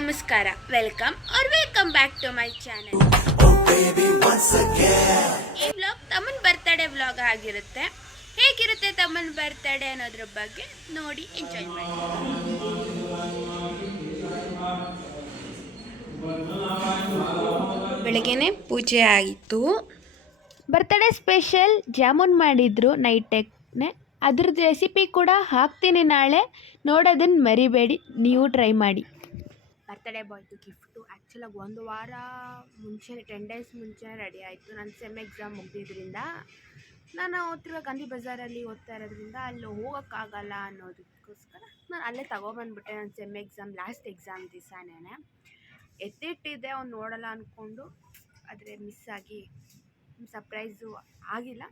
ನಮಸ್ಕಾರ, welcome back to my channel. ಈ vlog ತಮ್ಮನ ಬರ್ತಡೇ ವ್ಲಾಗ್ ಆಗಿರುತ್ತೆ. ಹೇಗಿರುತ್ತೆ ತಮ್ಮನ ಬರ್ತಡೇ ಅನ್ನೋದ್ರ ಬಗ್ಗೆ ನೋಡಿ ಎಂಜಾಯ್ ಮಾಡಿ. ಬೆಳಗ್ಗೆನೆ ಪೂಜೆ ಆಗಿತ್ತು. ಬರ್ತಡೇ ಸ್ಪೆಷಲ್ ಜಾಮೂನ್ ಮಾಡಿದ್ರು ನೈಟ್ನೇ. ಅದ್ರದ್ದು ರೆಸಿಪಿ ಕೂಡ ಹಾಕ್ತೀನಿ ನಾಳೆ, ನೋಡೋದನ್ನು ಮರಿಬೇಡಿ, ನೀವು ಟ್ರೈ ಮಾಡಿ. ಬರ್ತಡೇ ಬಾಯ್ದು ಗಿಫ್ಟು ಆ್ಯಕ್ಚುಲಾಗಿ ಒಂದು ವಾರ ಮುಂಚೆ 10 ಡೇಸ್ ಮುಂಚೆ ರೆಡಿ ಆಯಿತು. ನನ್ನ ಸೆಮ್ ಎಕ್ಸಾಮ್ ಮುಗಿದಿದ್ದರಿಂದ ನಾನು ಓದ್ತಿರೋ ಗಾಂಧಿ ಬಜಾರಲ್ಲಿ ಓದ್ತಾ ಇರೋದ್ರಿಂದ ಅಲ್ಲಿ ಹೋಗೋಕ್ಕಾಗಲ್ಲ ಅನ್ನೋದಕ್ಕೋಸ್ಕರ ನಾನು ಅಲ್ಲೇ ತೊಗೊಬಂದ್ಬಿಟ್ಟೆ. ನನ್ನ ಸೆಮ್ ಎಕ್ಸಾಮ್ ಲಾಸ್ಟ್ ಎಕ್ಸಾಮ್ ದಿವಸನೇ ಎತ್ತಿಟ್ಟಿದ್ದೆ, ಅವ್ನು ನೋಡೋಲ್ಲ ಅಂದ್ಕೊಂಡು, ಆದರೆ ಮಿಸ್ ಆಗಿ ಸರ್ಪ್ರೈಸು ಆಗಿಲ್ಲ.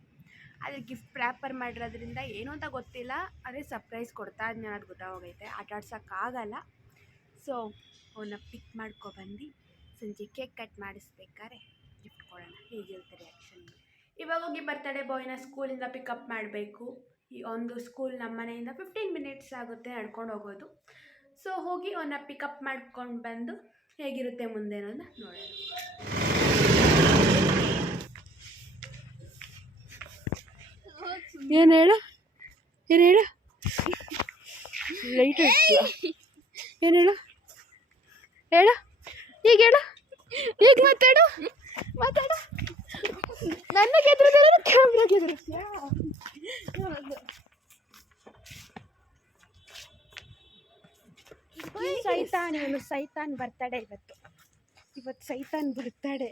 ಆದರೆ ಗಿಫ್ಟ್ ರ್ಯಾಪರ್ ಮಾಡಿರೋದ್ರಿಂದ ಏನು ಅಂತ ಗೊತ್ತಿಲ್ಲ, ಅದೇ ಸರ್ಪ್ರೈಸ್ ಕೊಡ್ತಾ ಇದ್ದೀನಿ ಅನ್ನೋದು ಗೊತ್ತಾಗೋಗೈತೆ. ಆಟಾಡ್ಸೋಕ್ಕಾಗಲ್ಲ. ಸೊ ಅವನ್ನ ಪಿಕ್ ಮಾಡ್ಕೊಬಂದು ಸಂಜೆ ಕೇಕ್ ಕಟ್ ಮಾಡಿಸ್ಬೇಕಾದ್ರೆ ಗಿಫ್ಟ್ ಕೊಡೋಣ, ಹೇಗಿರುತ್ತೆ ರಿಯಾಕ್ಷನ್. ಇವಾಗ ಹೋಗಿ ಬರ್ತಡೇ ಬಾಯ್ನ ಸ್ಕೂಲಿಂದ ಪಿಕಪ್ ಮಾಡಬೇಕು. ಈ ಒಂದು ಸ್ಕೂಲ್ ನಮ್ಮ ಮನೆಯಿಂದ 15 ಮಿನಿಟ್ಸ್ ಆಗುತ್ತೆ ನಡ್ಕೊಂಡು ಹೋಗೋದು. ಸೊ ಹೋಗಿ ಅವನ್ನ ಪಿಕಪ್ ಮಾಡ್ಕೊಂಡು ಬಂದು ಹೇಗಿರುತ್ತೆ ಮುಂದೆ ಅನ್ನೋದನ್ನ ನೋಡೋಣ. ಏನು ಹೇಳು ಲೈಟ್ ಏನು ಹೇಳು ಈಗ ಈಗ ಮಾತಾಡು ನನಗೆ ಕ್ಯಾಮ್ರಾಗೆ ಸೈತಾನ್ ಬರ್ತಡೇ ಇವತ್ತು ಸೈತಾನ್ ಬರ್ತಡೇ.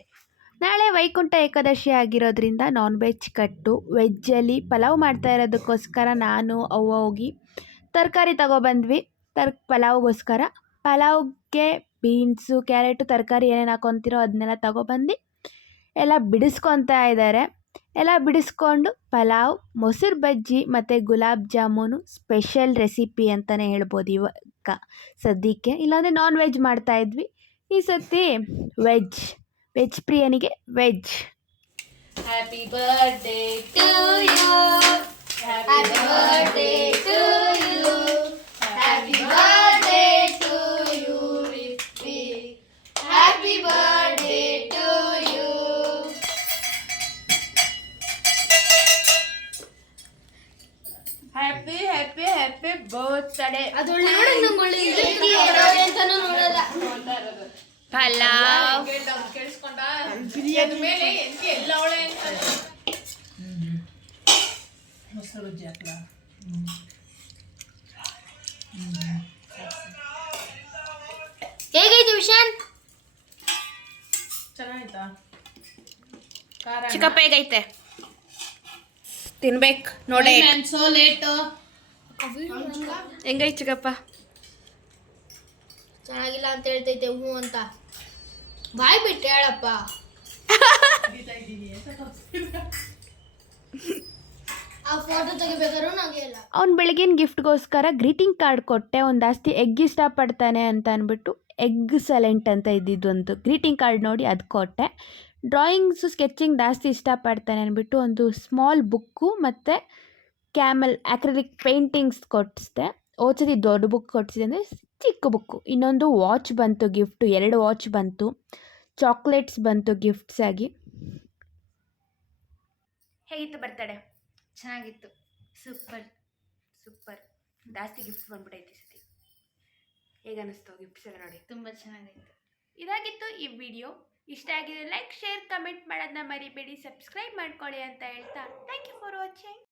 ನಾಳೆ ವೈಕುಂಠ ಏಕಾದಶಿ ಆಗಿರೋದ್ರಿಂದ ನಾನ್ ವೆಜ್ ಕಟ್ಟು. ವೆಜ್ಜಲ್ಲಿ ಪಲಾವ್ ಮಾಡ್ತಾ ಇರೋದಕ್ಕೋಸ್ಕರ ನಾನು ಅವ್ವ ಹೋಗಿ ತರಕಾರಿ ತಗೊಬಂದ್ವಿ. ಪಲಾವ್ಗೋಸ್ಕರ. ಪಲಾವ್ಗೆ ಬೀನ್ಸು, ಕ್ಯಾರೆಟು, ತರಕಾರಿ ಏನೇನು ಹಾಕೊತಿರೋ ಅದನ್ನೆಲ್ಲ ತಗೊಬಂದು ಎಲ್ಲ ಬಿಡಿಸ್ಕೊತಾ ಇದ್ದಾರೆ. ಎಲ್ಲ ಬಿಡಿಸ್ಕೊಂಡು ಪಲಾವ್, ಮೊಸರು ಬಜ್ಜಿ ಮತ್ತು ಗುಲಾಬ್ ಜಾಮೂನು ಸ್ಪೆಷಲ್ ರೆಸಿಪಿ ಅಂತಲೇ ಹೇಳ್ಬೋದು ಇವಾಗ ಸದ್ಯಕ್ಕೆ. ಇಲ್ಲಾಂದರೆ ನಾನ್ ವೆಜ್ ಮಾಡ್ತಾಯಿದ್ವಿ, ಈ ಸತಿ ವೆಜ್ ಪ್ರಿಯನಿಗೆ veg. Happy birthday to you, happy birthday to you, happy birthday to you ರಿಪ್ಪಿ, happy birthday to you. Happy happy happy birthday. ಅದು ನೋಡಲ್ಲ ಪಲಾವ್, ಹೇಗೈತೆ ವಿಶಾನ್? ಚೆನ್ನಾಯ್ತಾ? ಚಿಕ್ಕಪ್ಪ ಹೇಗೈತೆ? ತಿನ್ಬೇಕು ನೋಡೇ. So late. ಹೆಂಗೈತೆ ಚಿಕ್ಕಪ್ಪ? ಚೆನ್ನಾಗಿಲ್ಲ ಅಂತ ಹೇಳ್ತೈತೆ. ಹ್ಞೂ ಅಂತ ಬಾಯ್ ಬಿಟ್ಟು ಹೇಳಪ್ಪ. ಆ ಫೋಟೋ ತೆಗಿಬೇಕಾದ್ರೂ ನಂಗೆ ಇಲ್ಲ. ಅವ್ನು ಬೆಳಗಿನ ಗಿಫ್ಟ್ಗೋಸ್ಕರ ಗ್ರೀಟಿಂಗ್ ಕಾರ್ಡ್ ಕೊಟ್ಟೆ. ಅವ್ನು ಜಾಸ್ತಿ ಎಗ್ ಇಷ್ಟಪಡ್ತಾನೆ ಅಂತ ಅಂದ್ಬಿಟ್ಟು ಎಗ್ ಸಲೆಂಟ್ ಅಂತ ಇದ್ದಿದ್ದು ಒಂದು ಗ್ರೀಟಿಂಗ್ ಕಾರ್ಡ್ ನೋಡಿ ಅದು ಕೊಟ್ಟೆ. ಡ್ರಾಯಿಂಗ್ಸು, ಸ್ಕೆಚಿಂಗ್ ಜಾಸ್ತಿ ಇಷ್ಟಪಡ್ತಾನೆ ಅಂದ್ಬಿಟ್ಟು ಒಂದು ಸ್ಮಾಲ್ ಬುಕ್ಕು ಮತ್ತು ಆಕ್ರಿಲಿಕ್ ಪೇಂಟಿಂಗ್ಸ್ ಕೊಡಿಸ್ದೆ. ಓದ್ಸತಿ ದೊಡ್ಡ ಬುಕ್ ಕೊಡಿಸಿದೆ, ಅಂದರೆ ಚಿಕ್ಕ ಬುಕ್ಕು. ಇನ್ನೊಂದು ವಾಚ್ ಬಂತು ಗಿಫ್ಟು, 2 ವಾಚ್ ಬಂತು. ಚಾಕ್ಲೇಟ್ಸ್ ಬಂತು ಗಿಫ್ಟ್ಸ್ ಆಗಿ. ಹೇಗಿತ್ತು ಬರ್ತಡೇ? ಚೆನ್ನಾಗಿತ್ತು. ಸೂಪರ್. ಜಾಸ್ತಿ ಗಿಫ್ಟ್ ಬಂದ್ಬಿಟ್ಟೈತಿ ಸತಿ. ಹೇಗೆ ಅನ್ನಿಸ್ತು ಗಿಫ್ಟ್ಸ್ ಎಲ್ಲ ನೋಡಿ? ತುಂಬ ಚೆನ್ನಾಗಿತ್ತು. ಇದಾಗಿತ್ತು ಈ ವಿಡಿಯೋ. ಇಷ್ಟ ಆಗಿದೆ ಲೈಕ್, ಶೇರ್, ಕಮೆಂಟ್ ಮಾಡೋದನ್ನ ಮರಿಬೇಡಿ. ಸಬ್ಸ್ಕ್ರೈಬ್ ಮಾಡ್ಕೊಳ್ಳಿ ಅಂತ ಹೇಳ್ತಾ ಥ್ಯಾಂಕ್ ಯು ಫಾರ್ ವಾಚಿಂಗ್.